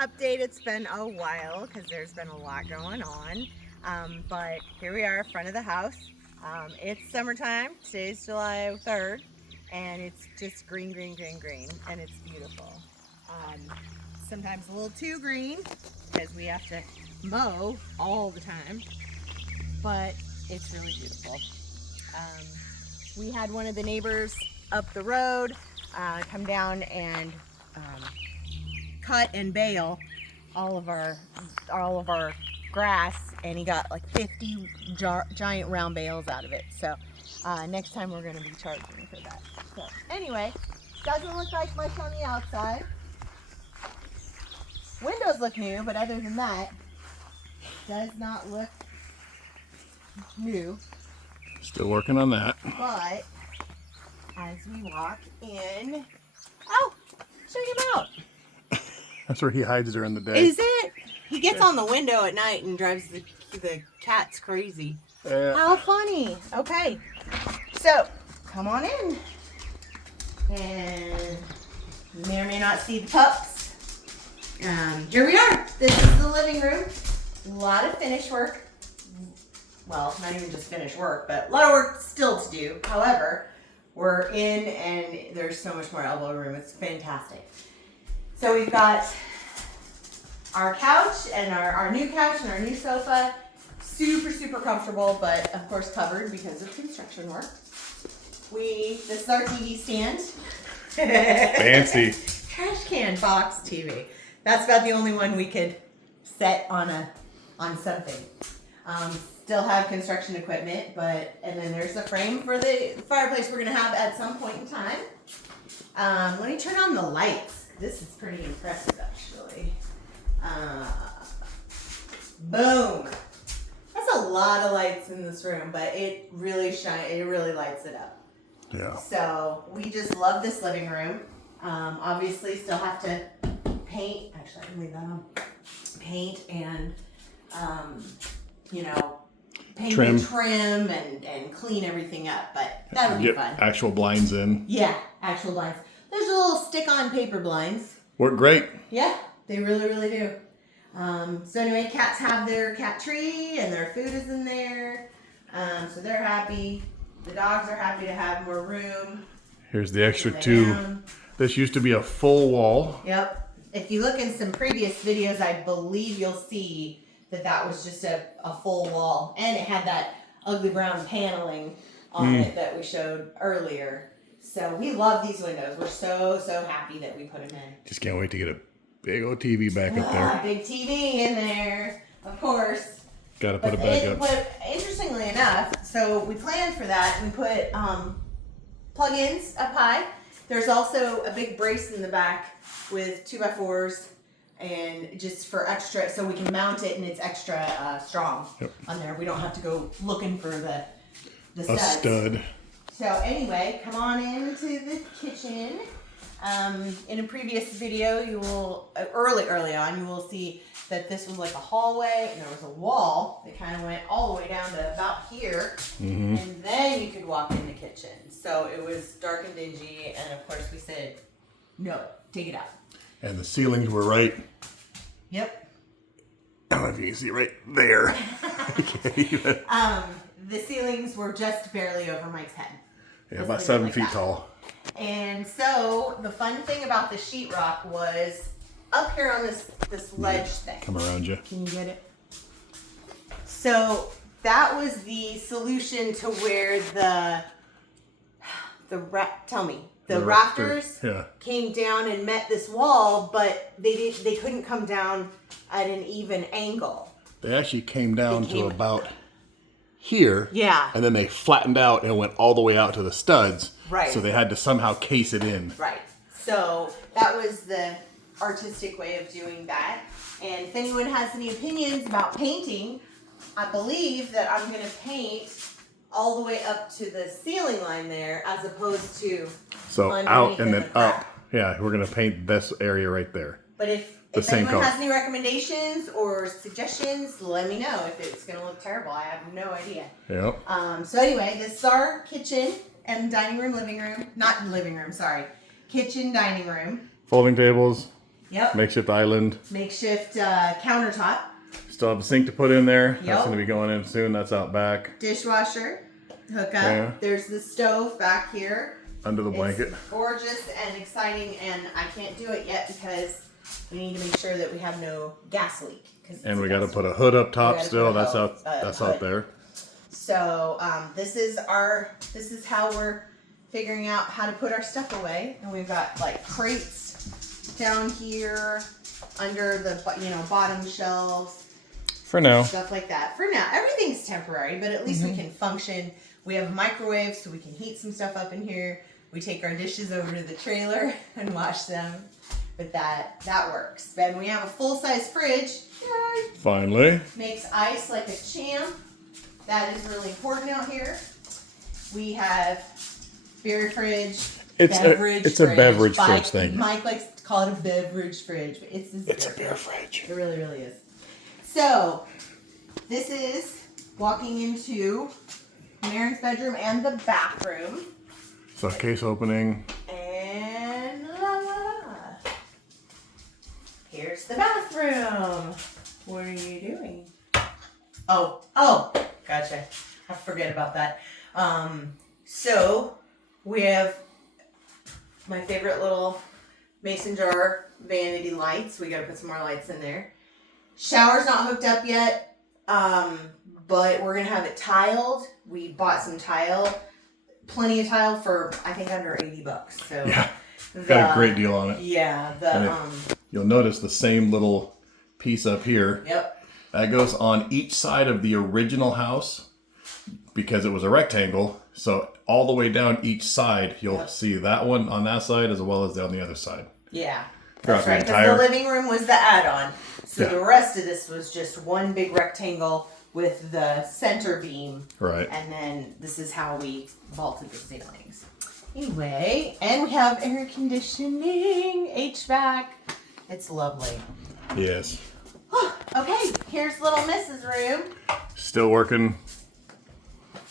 update. It's been a while because there's been a lot going on. But here we are, front of the house. It's summertime. Today's July 3rd, and it's just green, green, green, green, and it's beautiful. Um, Sometimes a little too green because we have to mow all the time, but it's really beautiful. Um, we had one of the neighbors up the road come down and cut and bale all of our grass, and he got like 50 giant round bales out of it. So next time we're going to be charging for that. So anyway, doesn't look like much on the outside. Windows look new, but other than that, does not look new. Still working on that. But as we walk in, oh, check him out. That's where he hides during the day. Is it? He gets on the window at night and drives the cats crazy. Yeah. How funny. Okay. So, come on in. And you may or may not see the pups. Here we are. This is the living room. A lot of finish work. Well, not even just finish work, but a lot of work still to do. However, we're in and there's so much more elbow room. It's fantastic. So we've got our couch and our new couch and our new sofa. Super, super comfortable, but of course covered because of construction work. This is our TV stand. Fancy. Trash can box TV. That's about the only one we could set on something. Still have construction equipment, and then there's the frame for the fireplace we're gonna have at some point in time. Let me turn on the lights. This is pretty impressive, actually. Boom. That's a lot of lights in this room, but it really lights it up. Yeah. So we just love this living room. Obviously, still have to paint. Actually, I can leave that on. Paint and, paint Trim. and trim and clean everything up. But that'll be Get fun. actual blinds in. Yeah, actual blinds. There's a little stick-on paper blinds. Work great. Yeah, they really, really do. So anyway, cats have their cat tree and their food is in there. So they're happy. The dogs are happy to have more room. Here's the extra Lay two. down. This used to be a full wall. Yep. If you look in some previous videos, I believe you'll see that was just a full wall. And it had that ugly brown paneling on it that we showed earlier. So we love these windows. We're so, so happy that we put them in. Just can't wait to get a big old TV back up there. Big TV in there, of course. Gotta put it back up. But interestingly enough, so we planned for that. We put plug-ins up high. There's also a big brace in the back with 2x4s and just for extra, so we can mount it and it's extra strong on there. We don't have to go looking for the A studs. stud. So anyway, come on into the kitchen. In a previous video, you will, early on, you will see that this was like a hallway and there was a wall that kind of went all the way down to about here. And then you could walk in the kitchen. So it was dark and dingy, and of course we said, no, take it out. And the ceilings were right. Yep. I don't know if you can see right there. The ceilings were just barely over Mike's head. Yeah, Let's about leave it 7 like feet that. tall. And so the fun thing about the sheetrock was up here on this ledge thing. Come around you. Can you get it? So that was the solution to where the rafters Yeah. came down and met this wall, but they couldn't come down at an even angle. They actually came down They came- to about here. Yeah. And then they flattened out and went all the way out to the studs. Right. So they had to somehow case it in. Right. So that was the artistic way of doing that. And if anyone has any opinions about painting, I believe that I'm going to paint all the way up to the ceiling line there as opposed to So underneath out and in then the crack. up. Yeah, we're going to paint this area right there. But if same anyone color. has any recommendations or suggestions, let me know. If it's going to look terrible, I have no idea. Yep. So anyway, this is our kitchen and dining room, living room. Not living room, sorry. Kitchen, dining room. Folding tables. Yep. Makeshift island. Makeshift countertop. Still have a sink to put in there. Yep. That's going to be going in soon. That's out back. Dishwasher. Hookup. Yeah. There's the stove back here. Under the blanket. It's gorgeous and exciting, and I can't do it yet because we need to make sure that we have no gas leak. And we got to put a hood up top still. That's out. That's out there. So this is how we're figuring out how to put our stuff away, and we've got like crates down here under the bottom shelves. For now. Stuff like that. For now, everything's temporary, but at least we can function. We have a microwave, so we can heat some stuff up in here. We take our dishes over to the trailer and wash them. But that works. And we have a full-size fridge. Yay. Finally. Makes ice like a champ. That is really important out here. We have beer fridge, beverage it's fridge. a beverage fridge thing. Mike likes to call it a beverage fridge, but it's a beer fridge. It really, really is. So, this is walking into Marin's bedroom and the bathroom. So case opening. And here's the bathroom. What are you doing? Oh, gotcha. I forget about that. So we have my favorite little mason jar vanity lights. We gotta put some more lights in there. Shower's not hooked up yet, but we're gonna have it tiled. We bought some tile, plenty of tile for I think under $80. So Yeah, got a great deal on it. Yeah, You'll notice the same little piece up here. Yep. That goes on each side of the original house because it was a rectangle. So all the way down each side, you'll see that one on that side as well as on the other side. Yeah. Throughout That's the right, because entire- the living room was the add-on. So Yeah. the rest of this was just one big rectangle with the center beam. Right. And then this is how we vaulted the ceilings. Anyway, and we have air conditioning, HVAC. It's lovely. Yes. Okay, here's little Mrs. room. Still working.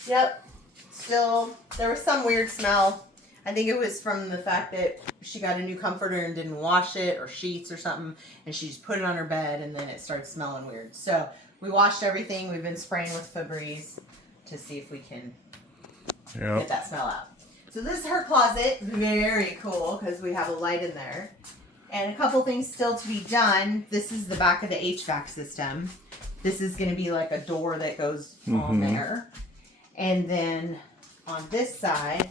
Yep. Still, there was some weird smell. I think it was from the fact that she got a new comforter and didn't wash it, or sheets or something, and she just put it on her bed and then it started smelling weird. So we washed everything. We've been spraying with Febreze to see if we can get that smell out. So this is her closet. Very cool because we have a light in there. And a couple things still to be done. This is the back of the HVAC system. This is going to be like a door that goes on there. And then on this side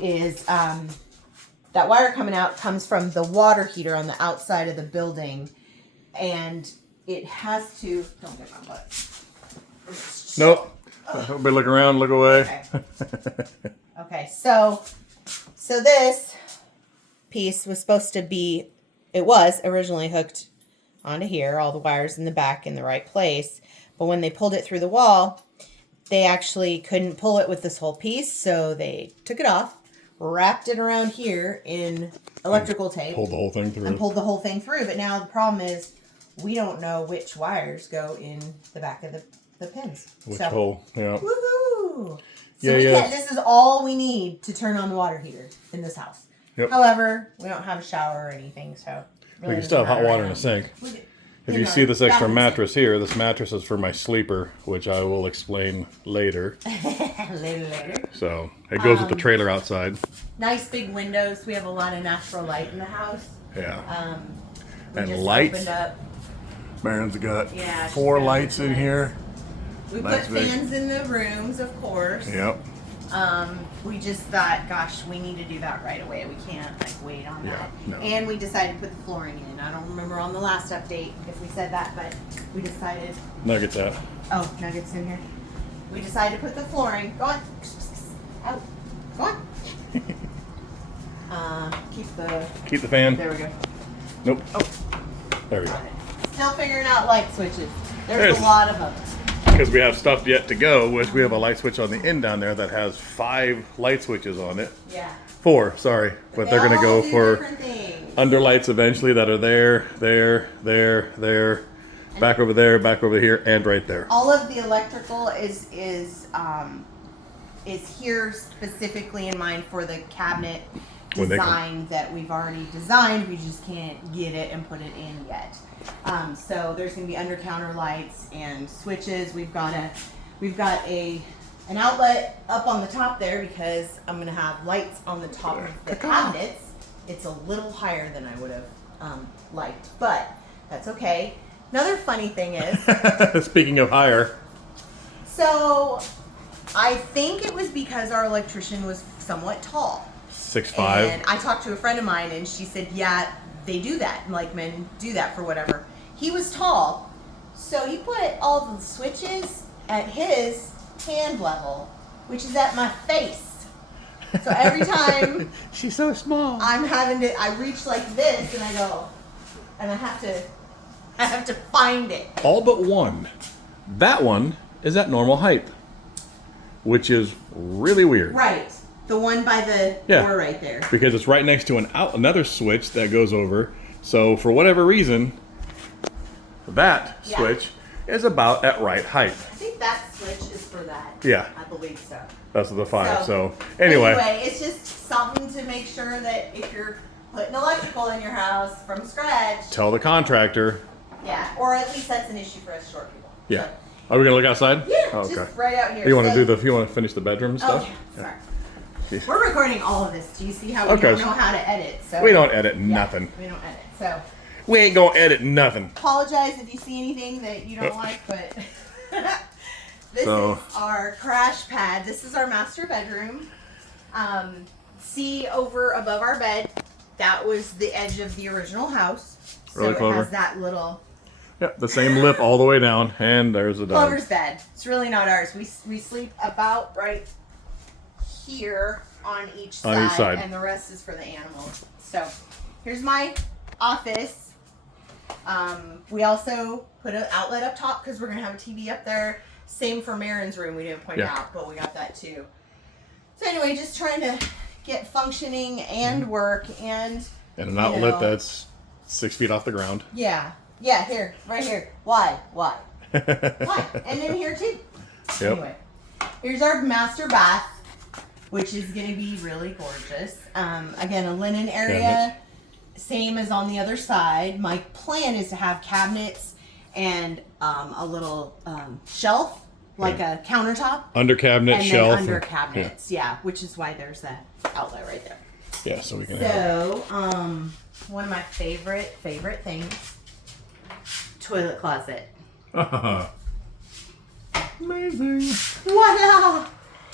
is that wire coming out comes from the water heater on the outside of the building. And it has to... Don't get my butt. Nope. Everybody look around, look away. Okay. Okay, so this piece was supposed to be, it was originally hooked onto here, all the wires in the back in the right place. But when they pulled it through the wall, they actually couldn't pull it with this whole piece. So they took it off, wrapped it around here in electrical tape. Pulled the whole thing through. And pulled the whole thing through. But now the problem is we don't know which wires go in the back of the pins. Which hole, yeah. Woohoo! So Yeah. this is all we need to turn on the water heater in this house. Yep. However, we don't have a shower or anything, so We can still have hot water in the sink. If you see this extra mattress here, this mattress is for my sleeper, which I will explain later. later. So it goes with the trailer outside. Nice big windows. We have a lot of natural light in the house. Yeah. We And just lights. opened up. Marin's got Yeah, 4 she's got lights in lights. here. We Nice put big. fans in the rooms, of course. Yep. We just thought, gosh, we need to do that right away. We can't wait on that. no. And we decided to put the flooring in. I don't remember on the last update if we said that, but we decided. Nuggets out. Oh, nuggets in here. We decided to put the flooring. Go on. Out. Go on. Keep the fan. There we go. Nope. Oh. There we go. Still figuring out light switches. There's There's- a lot of them. Because we have stuff yet to go, which we have a light switch on the end down there that has 5 light switches on it. Yeah. 4, sorry. But they're going to all go do for different things. underlights eventually that are there, back over here, and right there. All of the electrical is here specifically in mind for the cabinet When they come. design that we've already designed. We just can't get it and put it in yet. So there's going to be under counter lights and switches. We've got an outlet up on the top there because I'm going to have lights on the top of the cabinets. It's a little higher than I would have liked, but that's okay. Another funny thing is, Speaking of higher, so I think it was because our electrician was somewhat tall. 6'5". And I talked to a friend of mine, and she said, yeah, they do that. Like, men do that for whatever. He was tall, so he put all the switches at his hand level, which is at my face. So every time She's so small. I'm having to, I reach like this, and I go, and I have to find it. All but one. That one is at normal height, which is really weird. Right. The one by the door right there. Because it's right next to another switch that goes over. So for whatever reason, that switch is about at right height. I think that switch is for that. Yeah. I believe so. That's the 5. So anyway, it's just something to make sure that if you're putting electrical in your house from scratch. tell the contractor. Yeah. Or at least that's an issue for us short people. Yeah. So, Are we gonna look outside? yeah. Oh, okay. Just right out here. You want to So- you want to finish the bedroom and stuff? Oh, yeah. Sorry. Yeah. We're recording all of this. Do you see how we Okay. don't know how to edit? So We don't edit yeah, nothing. We don't edit. So We ain't gonna edit nothing. apologize if you see anything that you don't like, but this So- is our crash pad. This is our master bedroom. See over above our bed, that was the edge of the original house. So Really it clever. has that little Yep, the same lip all the way down, and there's the dog. Clover's bed. It's really not ours. We sleep about right here on each side, and the rest is for the animals. So here's my office. We also put an outlet up top because we're gonna have a TV up there. Same for Marin's room. We didn't point out, but we got that too. So anyway, just trying to get functioning and work and And an outlet know. that's 6 feet off the ground. yeah, here, right here. Why? Why? And then here too. Yep. Anyway, here's our master bath, which is going to be really gorgeous. Again, a linen area, Cabinets. same as on the other side. My plan is to have cabinets and a little shelf, like a countertop, Under cabinet, and shelf. then under and- cabinets. Yeah, which is why there's that outlet right there. Yeah, so we can have. So, one of my favorite things, toilet closet. Amazing. Voila!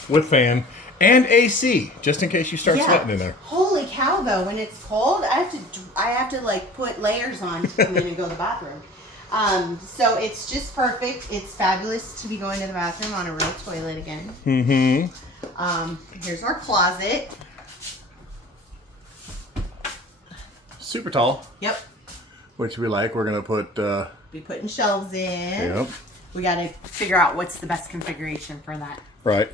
With fan and AC, just in case you start sweating in there. Holy cow! Though, when it's cold, I have to like put layers on to come in and go to the bathroom. So it's just perfect. It's fabulous to be going to the bathroom on a real toilet again. Mm-hmm. Here's our closet. Super tall, Yep. which we like. We're gonna put. Be putting shelves in. Yep. We got to figure out what's the best configuration for that. Right.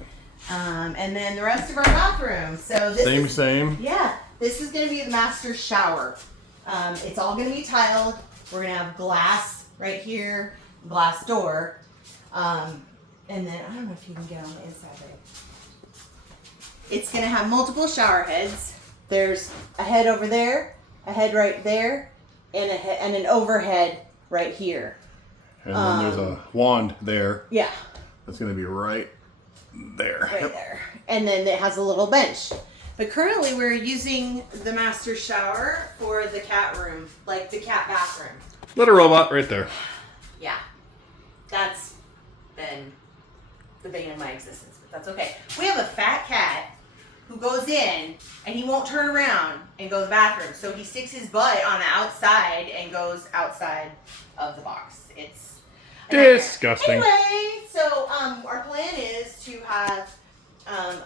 And then the rest of our bathroom. So this is, Same. yeah, this is going to be the master shower. It's all going to be tiled. We're going to have glass right here, glass door. And then, I don't know if you can get on the inside of it. It's going to have multiple shower heads. There's a head over there, a head right there, and and an overhead right here. And then there's a wand there. Yeah. That's gonna be right there. Right there. And then it has a little bench. But currently we're using the master shower for the cat room, like the cat bathroom. Little robot right there. Yeah. That's been the bane of my existence, but that's okay. We have a fat cat who goes in and he won't turn around and go to the bathroom. So he sticks his butt on the outside and goes outside of the box. It's a nightmare. Disgusting. Anyway, so our plan is to have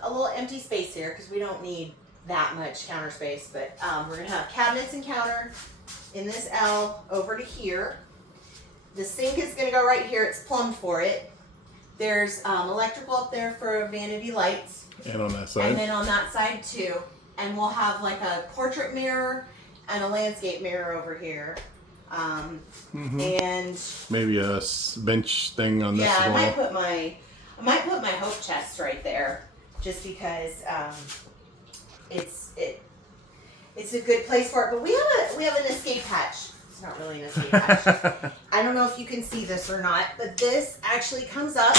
a little empty space here because we don't need that much counter space. But we're gonna have cabinets and counter in this L over to here. The sink is gonna go right here. It's plumbed for it. There's electrical up there for vanity lights. And on that And side. then on that side too. And we'll have like a portrait mirror and a landscape mirror over here. And Maybe a bench thing on this yeah, as I well. might put my hope chest right there, just because it's a good place for it. But we have an escape hatch. It's not really an escape hatch. I don't know if you can see this or not, but this actually comes up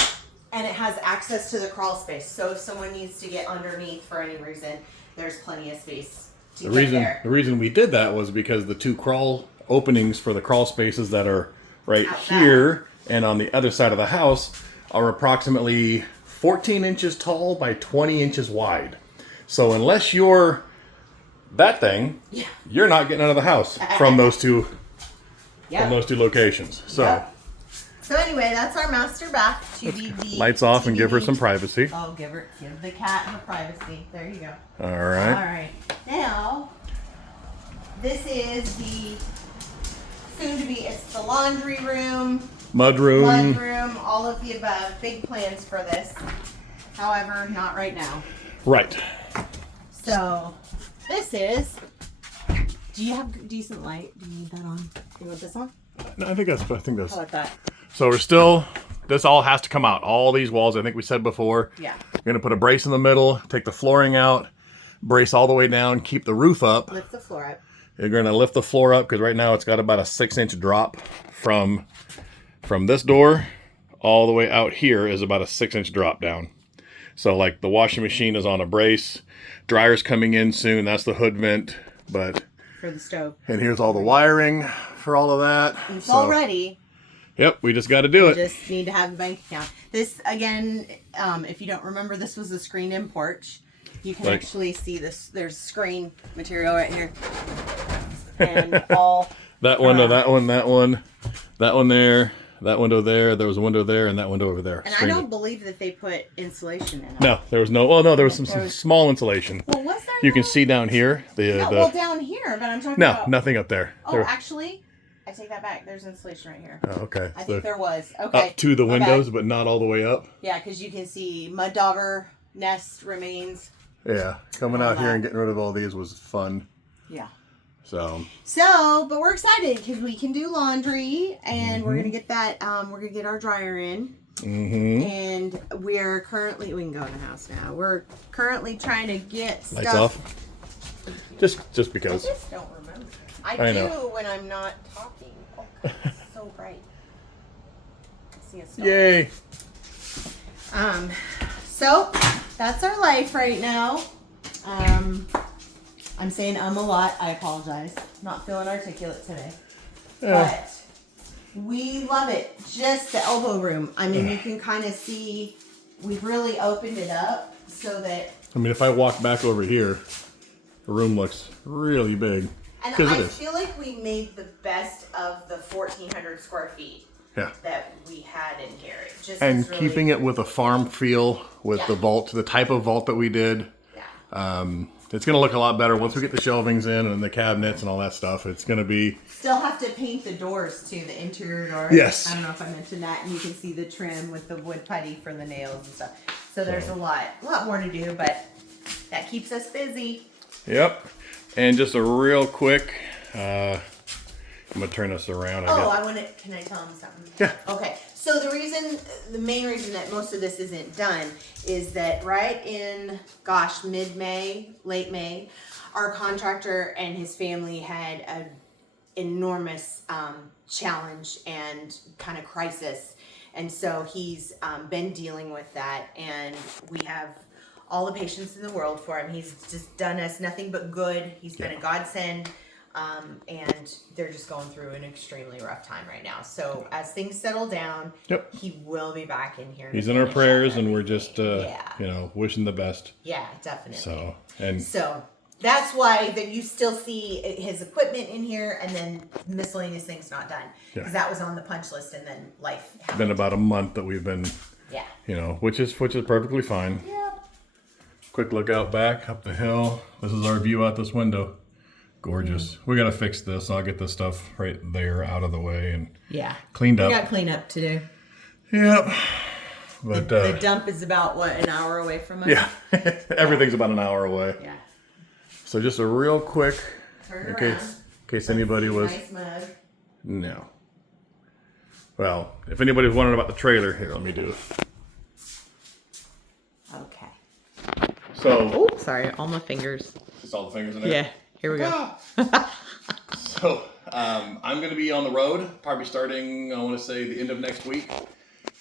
and it has access to the crawl space. So if someone needs to get underneath for any reason, there's plenty of space to get there. The reason we did that was because the two crawl openings for the crawl spaces that are right here and on the other side of the house are approximately 14 inches tall by 20 inches wide. So unless you're that thing, you're not getting out of the house from those two locations. So. Yep. So anyway, that's our master bath. Lights off and give her some privacy. Oh, give the cat her privacy. There you go. All right. All right. Now, this is the it's the laundry room, mud room, all of the above. Big plans for this. However, not right now. Right. So, this is. Do you have decent light? Do you need that on? You want this on? No, I think that's. How about that? So we're still. This all has to come out. All these walls. I think we said before. Yeah. You're gonna put a brace in the middle. Take the flooring out. Brace all the way down. Keep the roof up. Lift the floor up. You're gonna lift the floor up because right now it's got about a 6-inch drop from this door all the way out here is about a 6-inch drop down. So like the washing machine is on a brace. Dryer's coming in soon. That's the hood vent. But for the stove. And here's all the wiring for all of that. It's all ready. Yep, we just got to do it. Just need to have a bank account. This, again, if you don't remember, this was a screened-in porch. You can actually see this. There's screen material right here. And all... that window, that one there, that window there, there was a window there, and that window over there. And I don't believe that they put insulation in it. No, there was no... Well, no, there was some small insulation. Well, was there? You can see down here. Well, down here, but I'm talking about... No, nothing up there. Oh, actually... I take that back. There's insulation right here. Oh, okay. I think there was. Okay. Up to the windows, but not all the way up. Yeah, because you can see mud dauber nest remains. Yeah, coming out here and getting rid of all these was fun. Yeah. So, but we're excited because we can do laundry, and we're gonna get that. We're gonna get our dryer in. And we can go in the house now. We're currently trying to get stuff. Lights off. Just because. I just don't remember. I do when I'm not talking. Oh, God, it's so bright. See a star. Yay. So that's our life right now. I'm saying a lot. I apologize. Not feeling articulate today. But we love it. Just the elbow room. I mean, you can kind of see we've really opened it up so that... I mean, if I walk back over here, the room looks really big. And I feel like we made the best of the 1,400 square feet that we had in here. And keeping it with a farm feel with the vault, the type of vault that we did. Yeah. It's going to look a lot better once we get the shelvings in and the cabinets and all that stuff. It's going to be... Still have to paint the doors too, the interior doors. Yes. I don't know if I mentioned that. And you can see the trim with the wood putty for the nails and stuff. So there's a lot more to do, but that keeps us busy. Yep. And just a real quick, I'm going to turn this around. Can I tell them something? Yeah. Okay. So the main reason that most of this isn't done is that right in, mid-May, late May, our contractor and his family had an enormous challenge and kind of crisis. And so he's been dealing with that, and we have all the patience in the world for him. He's just done us nothing but good. He's been a godsend, and they're just going through an extremely rough time right now. So as things settle down, he will be back in here. He's in our prayers, and we're just, wishing the best. Yeah, definitely. So that's why that you still see his equipment in here, and then miscellaneous things not done because that was on the punch list, and then life happened. It's been about a month that we've been, which is perfectly fine. Yeah. Quick look out back, up the hill. This is our view out this window. Gorgeous. We got to fix this. I'll get this stuff right there out of the way and cleaned up. We got cleanup to do. Yep. But the dump is about, an hour away from us? Yeah. Everything's about an hour away. Yeah. So just a real quick, in case anybody was... Nice mug. No. Well, if anybody's wondering about the trailer, here, let me do it. Okay. So... Oh, sorry, all my fingers. Is all the fingers in there? Yeah. Here we go. So I'm going to be on the road, probably starting, I want to say, the end of next week.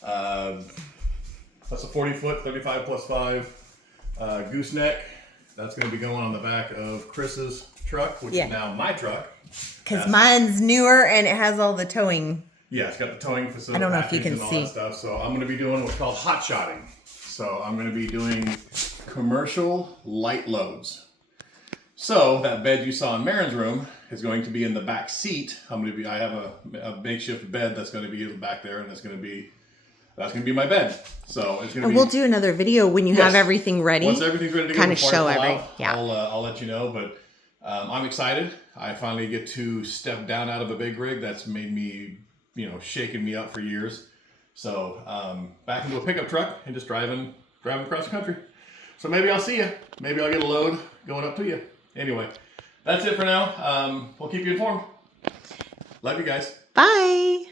That's a 40-foot, 35 plus 5 gooseneck. That's going to be going on the back of Chris's truck, which is now my truck. Because mine's newer and it has all the towing. Yeah, it's got the towing facility. I don't know if you can and all see. that stuff. So I'm going to be doing what's called hot shotting. So I'm going to be doing commercial light loads. So that bed you saw in Marin's room is going to be in the back seat. I have a makeshift bed that's going to be back there, and that's going to be my bed. So it's going to be. And we'll do another video when you have everything ready. Once everything's ready to go, kind of show I'll let you know. But I'm excited. I finally get to step down out of a big rig that's made me, shaking me up for years. So back into a pickup truck and just driving across the country. So maybe I'll see you. Maybe I'll get a load going up to you. Anyway, that's it for now. We'll keep you informed. Love you guys. Bye.